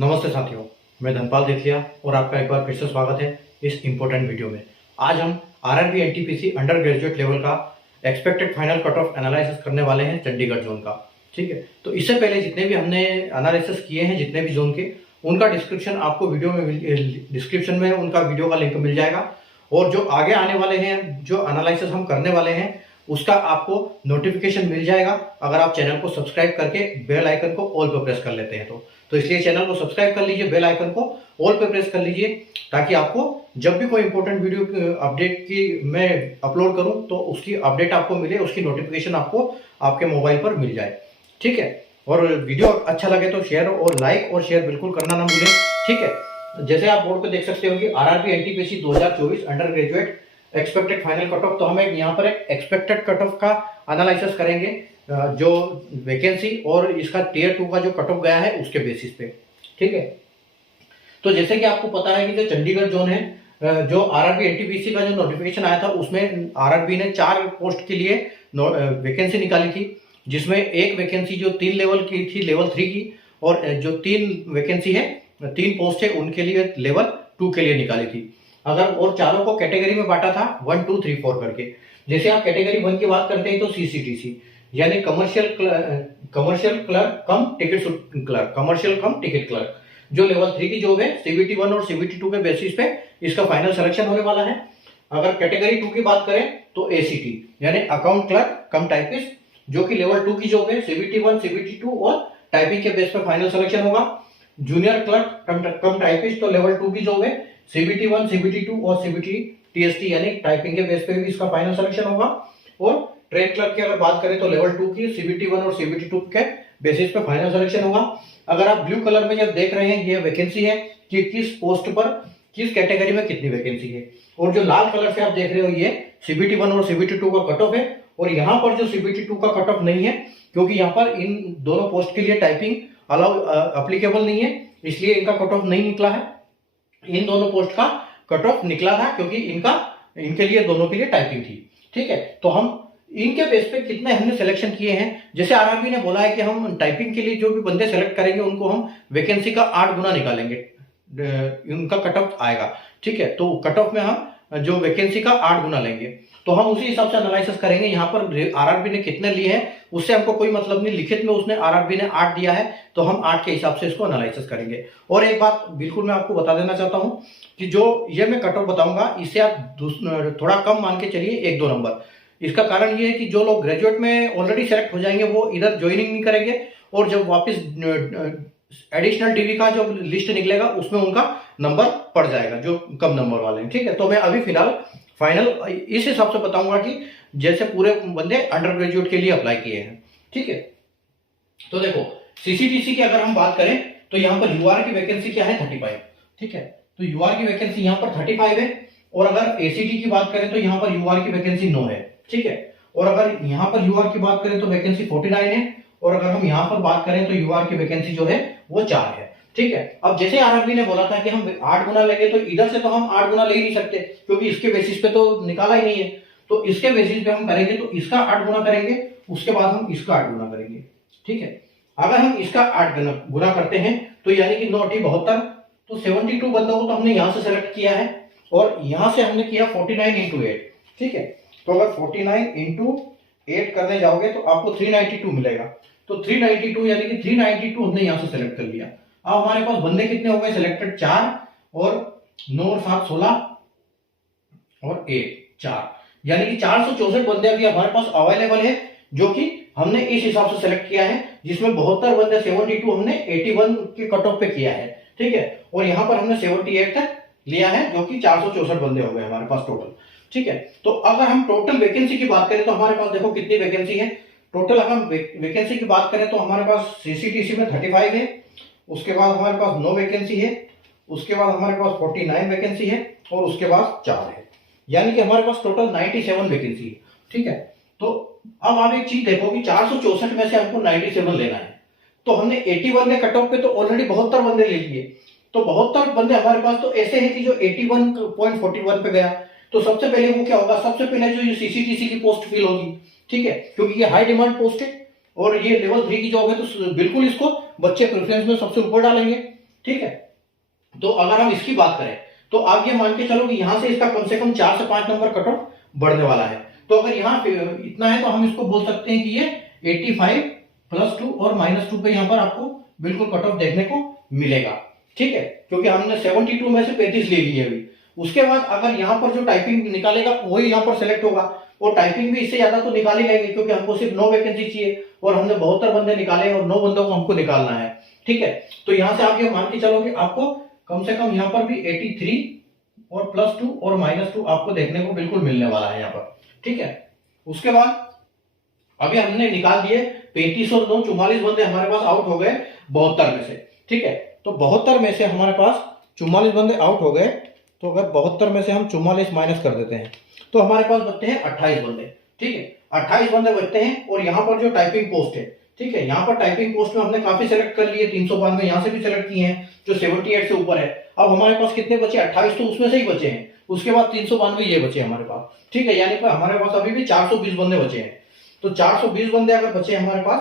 नमस्ते साथियों, मैं धनपाल देथिया और आपका एक बार फिर से स्वागत है इस इम्पोर्टेंट वीडियो में। आज हम RRB NTPC undergraduate level का expected final cut off analysis करने वाले हैं चंडीगढ़ जोन का। ठीक है, तो इससे पहले जितने भी हमने एनालिसिस किए हैं जितने भी जोन के, उनका डिस्क्रिप्शन आपको डिस्क्रिप्शन में उनका वीडियो का लिंक मिल जाएगा। और जो आगे आने वाले हैं, जो एनालिसिस हम करने वाले हैं, उसका आपको नोटिफिकेशन मिल जाएगा अगर आप चैनल को सब्सक्राइब करके बेल आइकन को ऑल पर प्रेस कर लेते हैं तो इसलिए चैनल को सब्सक्राइब कर लीजिए, बेल आइकन को ऑल पे प्रेस कर लीजिए, ताकि आपको जब भी कोई इंपॉर्टेंट वीडियो अपडेट की मैं अपलोड करूं तो उसकी अपडेट आपको मिले, उसकी नोटिफिकेशन आपको आपके मोबाइल पर मिल जाए। ठीक है, और वीडियो अच्छा लगे तो शेयर और लाइक और शेयर बिल्कुल करना ना भूलें। ठीक है, जैसे आप बोर्ड पे देख सकते हो कि RRB NTPC 2024 under graduate expected final cut of, तो हम यहाँ पर एक एक्सपेक्टेड कट ऑफ का एनालिसिस करेंगे जो वैकेंसी और इसका टियर 2 का जो कट ऑफ गया है उसके बेसिस पे। ठीक है, तो जैसे कि आपको पता है कि जो चंडीगढ़ जोन है, जो आरआरबी एनटीपीसी का जो नोटिफिकेशन आया था उसमें आरआरबी ने 4 पोस्ट के लिए वैकेंसी निकाली थी, जिसमें एक वैकेंसी जो 3 लेवल की थी, लेवल 3 की, और जो 3 वैकेंसी है, 3 पोस्ट है, उनके लिए लेवल 2 के लिए निकाली थी। अगर और चारों को कैटेगरी में बांटा था 1 2 3 4 करके। जैसे आप कैटेगरी 1 की बात करते हैं तो सीसीटीसी यानी कमर्शियल क्लर्क कम टिकट क्लर्क, कमर्शियल कम टिकट क्लर्क, जो लेवल 3 की जॉब है, सीबीटी 1 और सीबीटी 2 के बेसिस पे इसका फाइनल सिलेक्शन होने वाला है। अगर कैटेगरी 2 की बात करें तो एसीटी यानी अकाउंट क्लर्क कम टाइपिस्ट, जो कि लेवल 2 की जॉब है, सीबीटी 1 सीबीटी 2 और टाइपिंग के बेस पर फाइनल सिलेक्शन होगा। जूनियर क्लर्क कम टाइपिस्ट तो लेवल 2 की जॉब है, सीबीटी 1 सीबीटी 2 और सीबीटी टीएसटी यानी टाइपिंग के बेस पे भी इसका फाइनल सिलेक्शन होगा। और ट्रेड क्लर्क की अगर बात करें तो लेवल 2 की सीबीटी 1 और सीबीटी 2 के बेसिस पे फाइनल सिलेक्शन होगा। अगर आप ब्लू कलर में जब देख रहे हैं, ये वैकेंसी है कि किस पोस्ट पर किस कैटेगरी में कितनी वैकेंसी है, और जो लाल कलर से आप देख रहे हो ये सीबीटी 1 और सीबीटी 2 का कट ऑफ है। और यहाँ पर जो सीबीटी 2 का कट ऑफ नहीं है, क्योंकि यहाँ पर इन दोनों पोस्ट के लिए टाइपिंग अलाउ अप्लीकेबल नहीं है, इसलिए इनका कट ऑफ नहीं निकला है। इन दोनों पोस्ट का कट ऑफ निकला था क्योंकि इनके लिए दोनों के लिए टाइपिंग थी। ठीक है, तो हम इनके बेस पे कितने हमने सिलेक्शन किए हैं। जैसे आरआरबी ने बोला है कि हम टाइपिंग के लिए जो भी बंदे सेलेक्ट करेंगे उनको हम वैकेंसी का 8 गुना निकालेंगे, उनका कट ऑफ आएगा। ठीक है, तो कट ऑफ में हम जो वैकेंसी का 8 गुना लेंगे, तो हम उसी हिसाब से एनालिसिस करेंगे। यहाँ पर आरआरबी ने कितने लिए हैं उससे हमको कोई मतलब नहीं, लिखित में उसने आरआरबी ने 8 दिया है तो हम 8 के हिसाब से इसको एनालिसिस करेंगे। और एक बात बिल्कुल मैं आपको बता देना चाहता हूं कि जो ये मैं कट ऑफ बताऊंगा इससे आप थोड़ा कम मान के चलिए, 1-2 नंबर। इसका कारण ये है कि जो लोग ग्रेजुएट में ऑलरेडी सेलेक्ट हो जाएंगे वो इधर ज्वाइनिंग नहीं करेंगे, और जब वापस एडिशनल डीवी का जो लिस्ट निकलेगा उसमें उनका नंबर पड़ जाएगा जो कम नंबर वाले हैं। ठीक है, तो मैं अभी फिलहाल फाइनल इस हिसाब से बताऊंगा कि जैसे पूरे बंदे अंडर ग्रेजुएट के लिए अप्लाई किए हैं। ठीक है, तो देखो सीसीटीसी की अगर हम बात करें तो यहाँ पर यूआर की वैकेंसी क्या है 35। ठीक है, तो यूआर की वैकेंसी यहाँ पर 35 है। और अगर एसीटी की बात करें तो यहाँ पर यूआर की वैकेंसी 9 है। ठीक है, और अगर यहाँ पर यूआर की बात करें तो वैकेंसी 49 है। और अगर हम यहाँ पर बात करें तो यूआर की वैकेंसी जो है वो 4 है। ठीक है, अब जैसे आरआरबी ने बोला था कि हम 8 गुना लेंगे, तो इधर से तो हम 8 गुना ले ही नहीं सकते क्योंकि इसके बेसिस पे तो निकाला ही नहीं है। तो इसके बेसिस पे हम करेंगे तो इसका 8 गुना करेंगे, उसके बाद हम इसका 8 गुना करेंगे। ठीक है, अगर हम इसका 8 गुना करते हैं तो यानी कि 9 × 72, तो 72 बंदों को तो हमने यहां से सेलेक्ट किया है, और यहां से हमने किया 49 × 8। ठीक है, तो अगर 49 × 8 करने जाओगे तो आपको 392 मिलेगा। तो 392 यानी कि 392 हमने यहां से सेलेक्ट कर लिया। अब हमारे पास बंदे कितने हो गए सिलेक्टेड? 4, और 9 और 7 16 और 1 4, यानी कि 464 बंदे अभी हमारे पास अवेलेबल है, जो कि हमने इस हिसाब से सेलेक्ट किया है, जिसमें 72 बंदे 72 हमने 81 के कट ऑफ पे किया है। ठीक है, और यहाँ पर हमने 78 तक लिया है, जो कि 464 बंदे हो गए हमारे पास टोटल। ठीक है, तो अगर हम टोटल वैकेंसी की बात करें तो हमारे पास देखो कितनी वैकेंसी है टोटल। अगर हम वैकेंसी की बात करें तो हमारे पास सीसीटीसी में 35 है, उसके बाद हमारे पास 9 वैकेंसी है, उसके बाद हमारे पास 49 वैकेंसी है, और उसके बाद 4 है, यानी कि हमारे पास टोटल 97 वैकेंसी है। ठीक है, तो अब आप एक चीज देखो कि 464 में से हमको 97 लेना है, तो हमने 81 के कट ऑफ पे तो ऑलरेडी 72 बंदे ले लिए। तो 72 बंदे हमारे पास तो ऐसे हैं कि जो 81.41 पे गया, तो सबसे पहले वो क्या होगा, सबसे पहले जो सीसीटीसी की पोस्ट फिल होगी। ठीक है, क्योंकि ये हाई डिमांड पोस्ट है और ये लेवल 3 की जॉब है, तो बिल्कुल इसको बच्चे प्रेफरेंस में सबसे ऊपर डालेंगे। ठीक है। तो अगर हम इसकी बात करें तो आप ये मान के चलो कि यहां से इसका कम से कम 4 से 5 नंबर कट ऑफ बढ़ने वाला है। तो अगर यहाँ इतना है तो हम इसको बोल सकते हैं कि ये 85 +2 और -2 पे यहाँ पर आपको बिल्कुल कट ऑफ देखने को मिलेगा, ठीक है, क्योंकि हमने 72 में से 35 ले ली है अभी। उसके बाद अगर यहाँ पर जो टाइपिंग निकालेगा वही यहाँ पर सेलेक्ट होगा, और टाइपिंग भी इससे ज्यादा तो निकाल ही लेंगे क्योंकि हमको सिर्फ 9 वैकेंसी चाहिए और हमने 72 बंदे निकाले और 9 बंदों को हमको निकालना है, ठीक है। तो यहां से आप ये मान के चलो कि आपको कम से कम यहाँ पर भी 83 और +2 और -2 आपको देखने को बिल्कुल मिलने वाला है यहाँ पर, ठीक है। उसके बाद अभी हमने निकाल दिए 35 और 9 44 बंदे हमारे पास आउट हो गए 72 में से, ठीक है। तो 72 में से हमारे पास 44 बंदे आउट हो गए, तो अगर 72 में से हम 44 माइनस कर देते हैं तो हमारे पास बचते हैं 28 बंदे, ठीक है। 28 बंदे बचते हैं और यहाँ पर जो टाइपिंग पोस्ट है, ठीक है, यहाँ पर टाइपिंग पोस्ट में हमने काफी सेलेक्ट कर लिए, 392 यहाँ से भी सेलेक्ट किए हैं जो 78 से ऊपर है। अब हमारे पास कितने बचे? 28 तो उसमें से ही बचे हैं, उसके बाद 392 ये बचे हमारे पास, ठीक है। यानी कि हमारे पास अभी भी 420 बंदे बचे हैं। तो 420 बंदे अगर बचे हमारे पास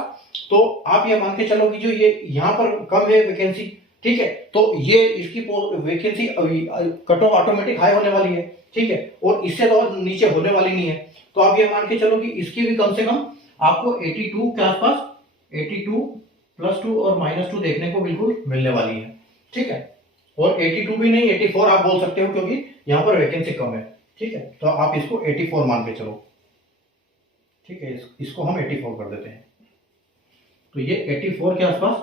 तो आप ये मान के चलो कि जो ये यहाँ पर कम है वैकेंसी, ठीक है, तो ये इसकी vacancy cut off automatic high होने वाली है, ठीक है, और इससे तो नीचे होने वाली नहीं है। तो आप ये मान के चलो कि इसकी भी कम से कम आपको 82 के आसपास, 82 +2 और -2 देखने को बिल्कुल मिलने वाली है, ठीक है। और 82 भी नहीं 84 आप बोल सकते हो क्योंकि यहाँ पर वैकेंसी कम है, ठीक है। तो आप इसको 84 मान के चलो, ठीक है, इसको हम 84 कर देते हैं। तो ये 84 के आसपास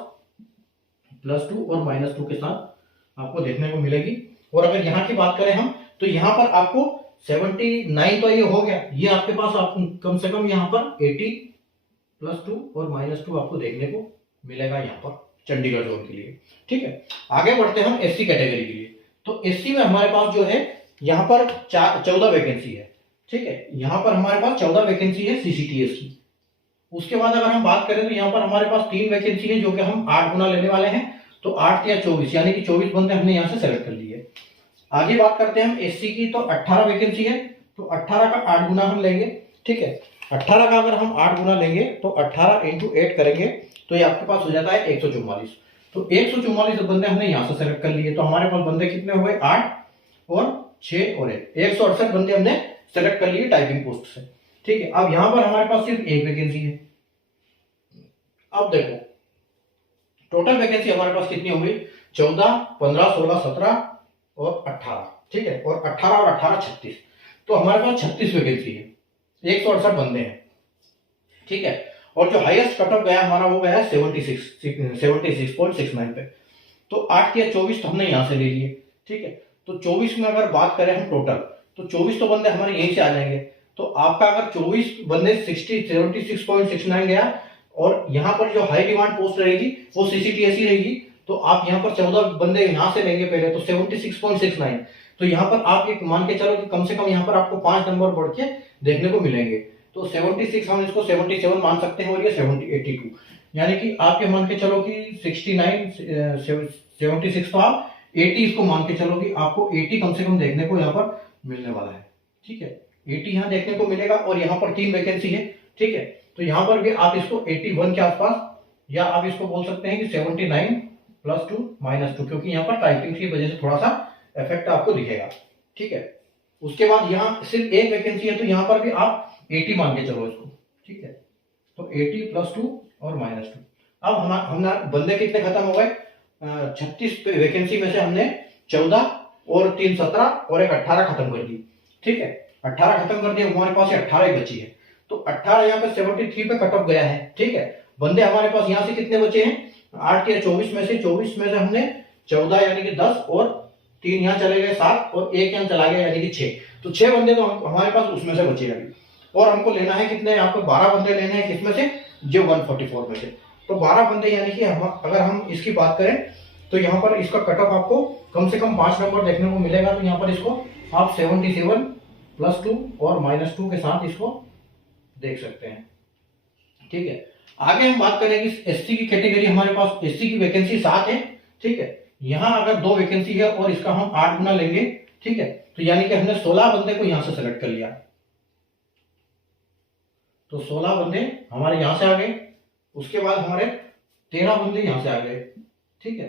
+2 और -2 के साथ आपको देखने को मिलेगी। और अगर यहाँ की बात करें हम तो यहाँ पर आपको 79 तो ये हो गया, ये आपके पास आपको कम से कम यहाँ पर 80 +2 और -2 आपको देखने को मिलेगा यहाँ पर चंडीगढ़ जोन के लिए, ठीक है। आगे बढ़ते हैं हम एससी कैटेगरी के लिए। तो एससी में हमारे पास जो है यहाँ पर 14 वैकेंसी है, ठीक है, यहाँ पर हमारे पास 14 वैकेंसी है सीसीटीएस की। उसके बाद अगर हम बात करें तो यहाँ पर हमारे पास 3 वैकेंसी है जो कि हम 8 गुना लेने वाले हैं, तो 8 या 24 यानी कि 24 बंदे हमने यहाँ से सेलेक्ट कर लिए। आगे बात करते हैं हम एससी की, तो 18 वैकेंसी है, तो 18 का 8 गुना हम लेंगे, ठीक है। 18 का अगर हम 8 गुना लेंगे तो 18 × 8 करेंगे तो ये आपके पास हो जाता है 144। तो 144 बंदे हमने यहाँ से सेलेक्ट कर लिए, तो हमारे पास बंदे कितने हुए? 8 और 6 और 1, 168 बंदे हमने सेलेक्ट कर लिए टाइपिंग पोस्ट से, ठीक है। अब यहाँ पर हमारे पास सिर्फ एक वैकेंसी है। अब देखो टोटल वैकेंसी हमारे पास कितनी हो गई? 14, 15, 16, 17 और 18, ठीक है, और 18 और 18 36, तो हमारे पास 36 वैकेंसी है, 168 बंदे हैं, ठीक है। और जो हाईएस्ट कट ऑफ गया हमारा वो गया 76.69 पे। तो 8 या 24 तो हमने यहां से ले लिए, ठीक है। तो 24 में अगर बात करें हम टोटल, तो 24 तो बंदे हमारे यहीं से आ जाएंगे। तो आपका अगर 24 बंदे 76.69 गया और यहाँ पर जो हाई डिमांड पोस्ट रहेगी वो सीसीटीएस ही रहेगी, तो आप यहाँ पर 14 बंदे यहाँ से लेंगे पहले, तो 76.69। तो यहाँ पर आप एक मान के चलो कि कम से कम यहाँ पर आपको 5 नंबर बढ़ के देखने को मिलेंगे। तो 76 हम इसको 77 मान सकते हैं और ये 82, यानी कि आप ये मान के चलो कि 69 76 तो आप 80 इसको मान के चलो कि आपको 80 कम से कम देखने को यहाँ पर मिलने वाला है, ठीक है। 80 यहाँ देखने को मिलेगा और यहाँ पर 3 वैकेंसी है, ठीक है। तो यहाँ पर भी आप इसको 81 के आसपास, या आप इसको बोल सकते हैं कि 79 +2 -2, क्योंकि यहाँ पर टाइपिंग की वजह से थोड़ा सा इफेक्ट आपको दिखेगा, ठीक है। उसके बाद यहाँ सिर्फ एक वैकेंसी है, तो यहाँ पर भी आप 80 मान के चलो इसको, ठीक है। तो 80 +2 और -2। अब हमने बंदे कितने खत्म हो गए? 36 वैकेंसी में से हमने 14 और 3 17 और एक 18 खत्म कर दी, ठीक है। 18 खत्म कर दिया, हमारे पास 18 ही बची है। तो 18 यहाँ पे 73 पे कट ऑफ गया है, ठीक है। बंदे हमारे पास यहाँ से कितने बचे हैं? 8 या 24 में से, 24 में से हमने 14 यानी कि 10 और 3 यहाँ चले गए 7 और 1 यहाँ चला गया यानी कि 6। तो 6 बंदे तो हमारे पास उसमें से बचे अभी, और हमको लेना है कितने? यहाँ पे 12 बंदे लेने हैं, किसमें से? जो 144 में से। तो 12 बंदे यानी कि अगर हम इसकी बात करें तो यहाँ पर इसका कट ऑफ आपको कम से कम 5 नंबर देखने को मिलेगा। तो यहाँ पर इसको आप 77 +2 और -2 के साथ इसको देख सकते हैं, ठीक है। आगे हम बात करेंगे एससी की कैटेगरी। हमारे पास एससी की वैकेंसी 7 है, ठीक है। यहाँ अगर 2 वैकेंसी है और इसका हम 8 गुना लेंगे, ठीक है, तो यानी कि हमने 16 बंदे को यहां से सेलेक्ट कर लिया। तो 16 बंदे हमारे यहां से आ गए, उसके बाद हमारे 13 बंदे यहां से आ गए, ठीक है।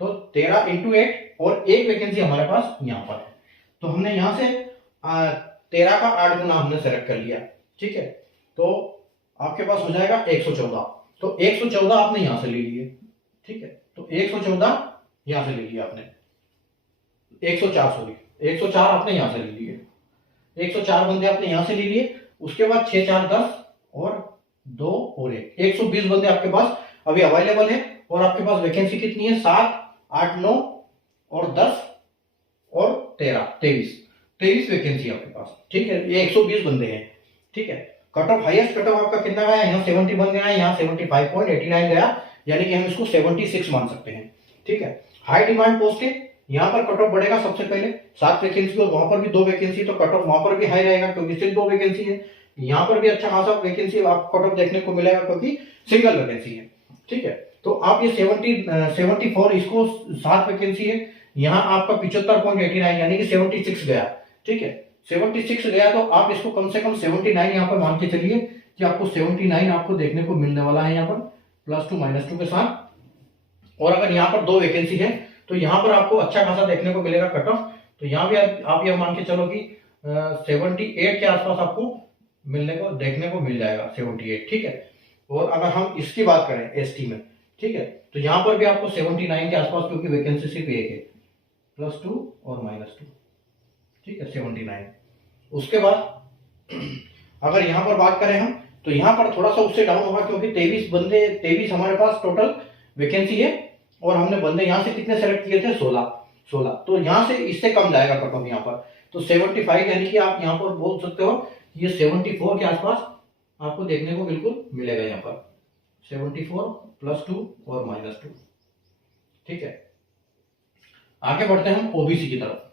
तो 13 इंटू 8 और एक वैकेंसी हमारे पास यहाँ पर है। तो हमने यहाँ से 13 का 8 गुना हमने सेलेक्ट कर लिया, ठीक है। तो आपके पास हो जाएगा 114। तो 114 आपने यहाँ से ले लिए, ठीक है। तो 114 यहाँ से ले लिया आपने, 104 सॉरी 104 आपने यहाँ से ले लिए, 104 बंदे आपने यहाँ से ले लिए। उसके बाद 6 4 10 और 2 और 1, 120 बंदे आपके पास अभी अवेलेबल है। और आपके पास वैकेंसी कितनी है? 7 8 9 और 10 और 13 23 वैकेंसी आपके पास, ठीक है। ये 120 बंदे हैं, ठीक है। Cut off highest cut off आपका कितना गया? यहाँ 70 बन गया, यहाँ 75.89 गया, यानी कि हम इसको 76 मान सकते हैं, ठीक है। हाई डिमांड पोस्ट है, यहाँ पर कट ऑफ बढ़ेगा। सबसे पहले 7 वैकेंसी और वहां पर भी 2 वैकेंसी, तो कट ऑफ वहां पर भी हाई रहेगा क्योंकि सिर्फ 2 वैकेंसी है। यहाँ पर भी अच्छा खासा वैकेंसी आपको कट ऑफ देखने को मिलेगा क्योंकि सिंगल वैकेंसी है, ठीक है। तो आप ये 74 इसको 7 वैकेंसी है, यहाँ आपका 75.89 यानी कि 76 गया, ठीक है। 76 गया तो आप इसको कम से कम 79 यहाँ पर मान के चलिए कि आपको 79 आपको देखने को मिलने वाला है यहाँ पर +2 -2 के साथ। और अगर यहाँ पर 2 वैकेंसी है तो यहाँ पर आपको अच्छा खासा देखने को मिलेगा कट ऑफ। तो यहाँ भी आप ये मान के चलो कि 78 के आसपास आपको मिलने को देखने को मिल जाएगा, 78, ठीक है। और अगर हम इसकी बात करें एसटी में, ठीक है, तो यहाँ पर भी आपको 79 के आसपास, क्योंकि वैकेंसी सिर्फ एक है, +2 और -2, ठीक है, 79। उसके बाद अगर यहाँ पर बात करें हम तो यहाँ पर थोड़ा सा उससे डाउन होगा क्योंकि 23 हमारे पास टोटल वैकेंसी है और हमने बंदे यहाँ से कितने सेलेक्ट किए थे? 16। तो यहाँ से इससे कम जाएगा कट ऑफ यहाँ पर। तो 75 यानी कि आप यहाँ पर बोल सकते हो ये 74 के आसपास आपको देखने को बिल्कुल मिलेगा यहाँ पर, 74 +2 और -2, ठीक है। आगे बढ़ते हैं हम ओबीसी की तरफ।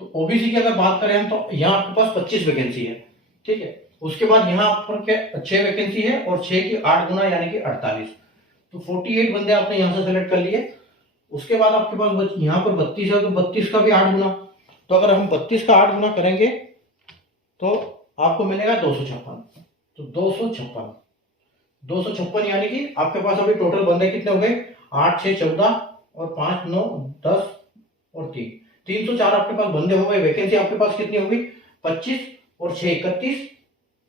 तो ओबीसी की अगर बात करें हम तो यहाँ आपके पास 25 वैकेंसी है, ठीक है। उसके बाद यहाँ पर 6 वैकेंसी है और 6 की 8 गुना यानी कि 48, तो 48 बंदे आपने यहाँ से सेलेक्ट कर लिए। उसके बाद आपके पास यहाँ पर 32 है, तो 32 का भी 8 गुना। तो अगर हम 32 का 8 गुना करेंगे तो आपको मिलेगा 256। तो 256 यानी कि आपके पास अभी टोटल बंदे कितने हो गए? 8 6 14 और 5 9 10 और 3, 304 आपके पास बंदे हो गए। वैकेंसी आपके पास कितनी होगी? 25 और 6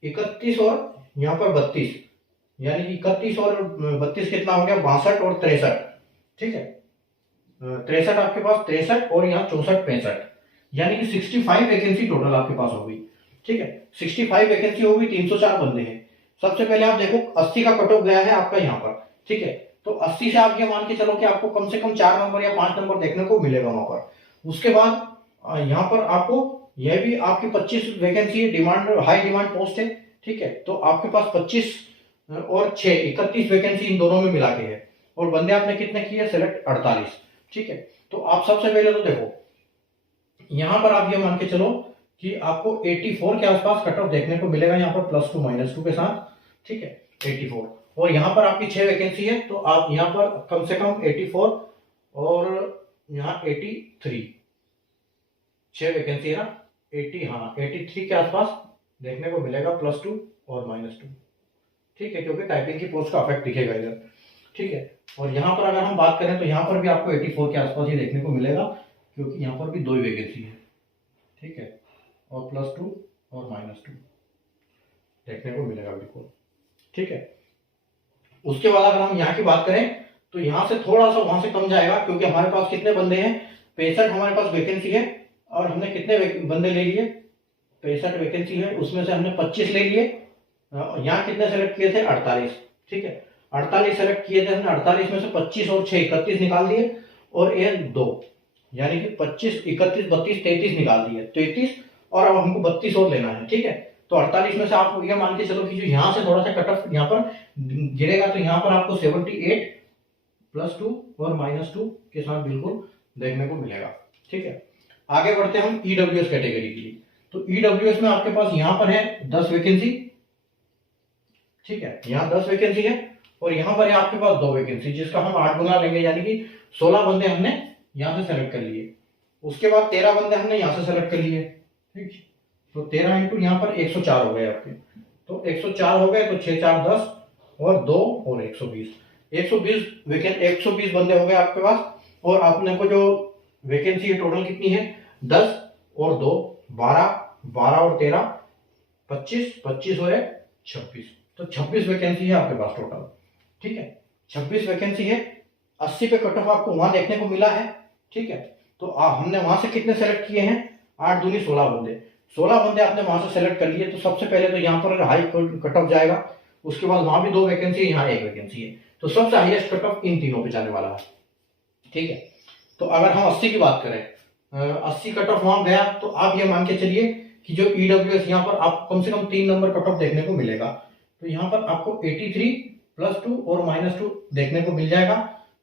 31 और यहाँ पर 32, यानी कि 31 और 32 कितना हो गया? 62 और 63, ठीक है। 63 आपके पास, 63 और यहाँ 64 65, यानी कि 65 वैकेंसी टोटल आपके पास होगी, ठीक है। 65 वैकेंसी होगी, 304 बंदे हैं। सबसे पहले आप देखो 80 का कट ऑफ गया है आपका यहाँ पर, ठीक है। तो 80 से आप ये मान के चलो कि आपको कम से कम 4 नंबर या 5 नंबर देखने को मिलेगा वहां पर। उसके बाद यहाँ पर आपको यह भी आपकी 25 वैकेंसी है, डिमांड हाई डिमांड पोस्ट है, ठीक है। तो आपके पास 25 और 6 31 वैकेंसी इन दोनों में मिला के है। और बंदे आपने कितने किए? सेलेक्ट 48, ठीक है। तो आप सबसे पहले तो देखो यहाँ पर आप ये मान के चलो कि आपको 84 के आसपास कट ऑफ देखने को मिलेगा यहाँ पर +2 -2 के साथ, ठीक है, 84। और यहाँ पर आपकी 6 वैकेंसी है तो आप यहाँ पर कम से कम 84 और यहाँ 83, 6 वैकेंसी है ना, 83 के आसपास देखने को मिलेगा +2 और -2, ठीक है, क्योंकि टाइपिंग की पोस्ट का अफेक्ट दिखेगा इधर, ठीक है। और यहाँ पर अगर हम बात करें तो यहाँ पर भी आपको 84 के आसपास ही देखने को मिलेगा क्योंकि यहाँ पर भी 2 वैकेंसी है, ठीक है, और +2 और -2 देखने को मिलेगा बिल्कुल, ठीक है। उसके बाद अगर हम यहाँ की बात करें तो यहाँ से थोड़ा सा वहां से कम जाएगा क्योंकि हमारे पास कितने बंदे हैं? 65 हमारे पास वैकेंसी है और हमने कितने बंदे ले लिए? 65 वैकेंसी है, उसमें से हमने 25 ले लिए। यहाँ कितने सेलेक्ट किए थे? 48, ठीक है, 48 सेलेक्ट किए थे हमने। 48 में से 25 और 6 31 निकाल दिए और ये 2, यानी कि 25 31 32 33 निकाल दिए, 33, और अब हमको 32 और लेना है, ठीक है। तो 48 में से आप ये मान के चलो कि जो यहाँ से थोड़ा सा कट ऑफ यहाँ पर गिरेगा तो यहाँ पर आपको 78 +2 और -2 के साथ बिल्कुल देखने को मिलेगा, ठीक है। आगे बढ़ते हैं हम ईडब्ल्यूएस कैटेगरी के लिए। तो ईडब्ल्यूएस में आपके पास यहाँ पर है 10 वैकेंसी, ठीक है, यहाँ 10 वैकेंसी है और यहाँ पर है आपके पास 2 वैकेंसी, जिसका हम 8 गुना लेंगे, यानी कि 16 बंदे हमने यहाँ से सेलेक्ट कर लिए। उसके बाद 13 बंदे हमने यहाँ से सेलेक्ट कर लिए, ठीक, तो 13 इंटू यहाँ पर 104 हो गए आपके। तो 104 हो गए तो 6 4 10 और 2 और 120, 120 बंदे हो गए आपके पास, और आपने को जो वैकेंसी है टोटल कितनी है, 10 और 2 12, 12 और 13 25, 25 और 1 26, तो 26 वैकेंसी है आपके पास टोटल। ठीक है, 26 वैकेंसी है। 80 पे कट ऑफ आपको वहां देखने को मिला है। ठीक है, तो हमने वहां से कितने सेलेक्ट किए हैं, 8 दूनी 16 बंदे। 16 बंदे आपने वहां से सेलेक्ट कर लिए, तो सबसे पहले तो यहाँ पर हाई कट ऑफ जाएगा, उसके बाद वहां भी 2 वैकेंसी है, यहाँ 1 वैकेंसी है, तो सबसे हाईएस्ट कट ऑफ इन तीनों पे जाने वाला है। ठीक है, तो अगर हम 80 की बात करें, 80 कट ऑफ वहां गया, तो आप ये मान के चलिए कि जो ईडब्ल्यूएस यहाँ पर आपको कम से कम 3 नंबर कट ऑफ देखने को मिलेगा। तो यहाँ पर आपको 83 +2 और -2 देखने को मिल जाएगा।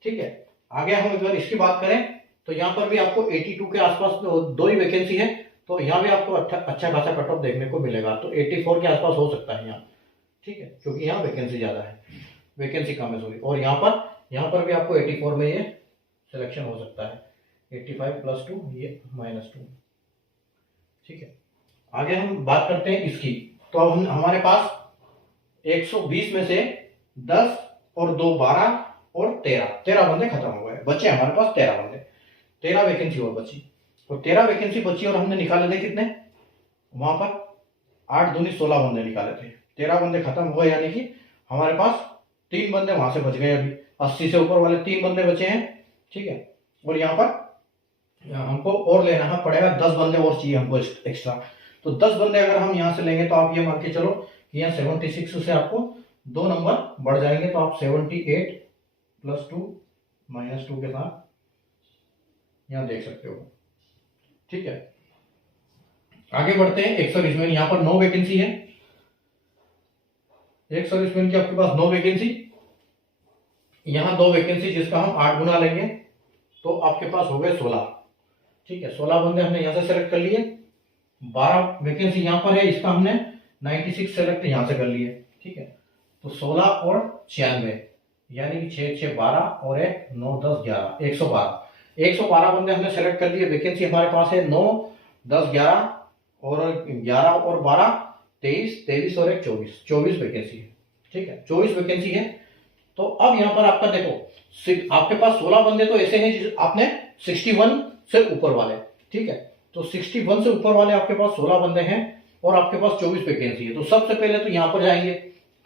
ठीक है, आगे हम अगर इसकी बात करें तो यहाँ पर भी आपको 82 के आसपास 2 ही वैकेंसी है, तो यहाँ भी आपको अच्छा खासा कट ऑफ देखने को मिलेगा, तो 84 के आसपास हो सकता है यहाँ। ठीक है, क्योंकि यहाँ वैकेंसी ज्यादा है, वैकेंसी कम है सॉरी, और यहाँ पर भी आपको 84 में ये सिलेक्शन हो सकता है, 85 +2 ये -2। ठीक है, आगे हम बात करते हैं इसकी, तो अब हमारे पास 120 में से 10 और 2 12 और 13 बंदे खत्म हो गए, बचे हमारे पास 13 बंदे, 13 वैकेंसी और बची, और 13 वैकेंसी बची और हमने निकाले थे कितने, वहां पर 8 दूनी 16 बंदे निकाले थे, 13 बंदे खत्म हो गए, यानी कि हमारे पास 3 बंदे वहां से बच गए, अभी 80 से ऊपर वाले 3 बंदे बचे हैं। ठीक है, और यहाँ पर हमको और लेना पड़ेगा, 10 बंदे और चाहिए हमको एक्स्ट्रा, तो 10 बंदे अगर हम यहाँ से लेंगे तो आप ये मान के चलो कि यहाँ 76 से आपको 2 नंबर बढ़ जाएंगे, तो आप 78 +2 -2 के साथ यहाँ देख सकते हो। ठीक है, आगे बढ़ते हैं। 1 सर्विसमैन, यहाँ पर 9 वैकेंसी है, 1 सर्विसमैन की आपके पास 9 वैकेंसी, यहाँ 2 वैकेंसी जिसका हम 8 गुना लेंगे तो आपके पास हो गए 16। ठीक है, 16 बंदे हमने यहाँ से सेलेक्ट कर लिए, 12 वैकेंसी यहाँ पर है, इसका हमने 96 सेलेक्ट यहाँ से कर लिए। ठीक है, तो 16 और 96 यानी कि 6 6 12 और 1 9 10 11 112 बंदे हमने सेलेक्ट कर लिए। वैकेंसी हमारे पास है 9 10 11 और 12 23 और 1 24 वैकेंसी है। ठीक है, 24 वैकेंसी है। तो अब यहाँ पर आपका देखो, आपके पास 16 बंदे तो ऐसे हैं आपने 61 से ऊपर वाले। ठीक है, तो 61 से ऊपर वाले आपके पास 16 बंदे हैं और आपके पास 24 वैकेंसी है। तो सबसे पहले तो यहाँ पर जाएंगे।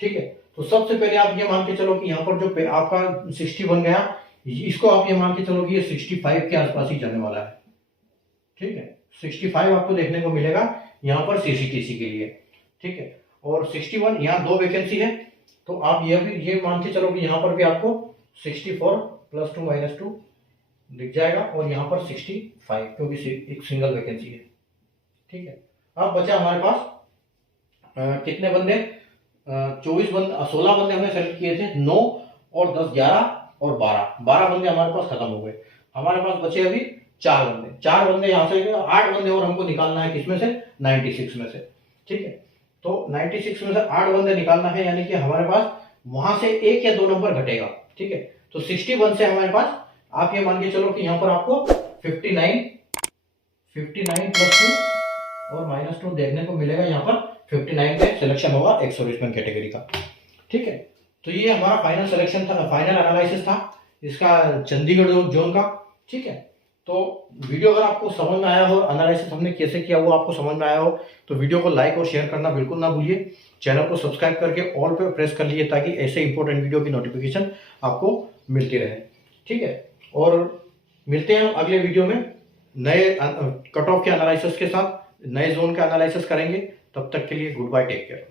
ठीक है, तो सबसे पहले आप ये मान के चलो कि यहाँ पर जो आपका 61 गया, इसको आप ये मान के चलो कि ये 65 के आसपास ही जाने वाला है। ठीक है, 65 आपको देखने को मिलेगा यहाँ पर सीसीटीसी के लिए। ठीक है, और 61 यहाँ 2 वैकेंसी है, तो आप ये मान के चलो कि यहाँ पर भी आपको 64 +2 -2 दिख जाएगा, और यहाँ पर 65 क्योंकि एक सिंगल वैकेंसी है। ठीक है, अब बचा हमारे पास कितने बंदे, 16 बंदे हमने सेलेक्ट किए थे, 9 और 10 11 और 12 बंदे हमारे पास खत्म हो गए। हमारे पास बचे अभी 4 बंदे यहाँ से 8 बंदे और हमको निकालना है, किसमें से, 96 में से। ठीक है, तो 96 में से 8 बंदे निकालना है, यानी कि हमारे पास वहां से 1 या 2 नंबर घटेगा। ठीक है, तो 61 से हमारे पास आप ये मान के चलो कि यहाँ पर आपको 59 +2 और -2 देखने को मिलेगा। यहाँ पर 59 पे सिलेक्शन होगा 1 सर्विसमैन कैटेगरी का। ठीक है, तो ये हमारा फाइनल सिलेक्शन था, फाइनल एनालिसिस था इसका चंडीगढ़ जोन का। ठीक है, तो वीडियो अगर आपको समझ में आया हो, एनालिसिस हमने कैसे किया वो आपको समझ में आया हो, तो वीडियो को लाइक और शेयर करना बिल्कुल ना भूलिए। चैनल को सब्सक्राइब करके ऑल पे प्रेस कर लीजिए ताकि ऐसे इंपॉर्टेंट वीडियो की नोटिफिकेशन आपको मिलती रहे। ठीक है, और मिलते हैं अगले वीडियो में नए कट ऑफ के एनालिसिस के साथ, नए जोन का एनालिसिस करेंगे। तब तक के लिए गुड बाय, टेक केयर।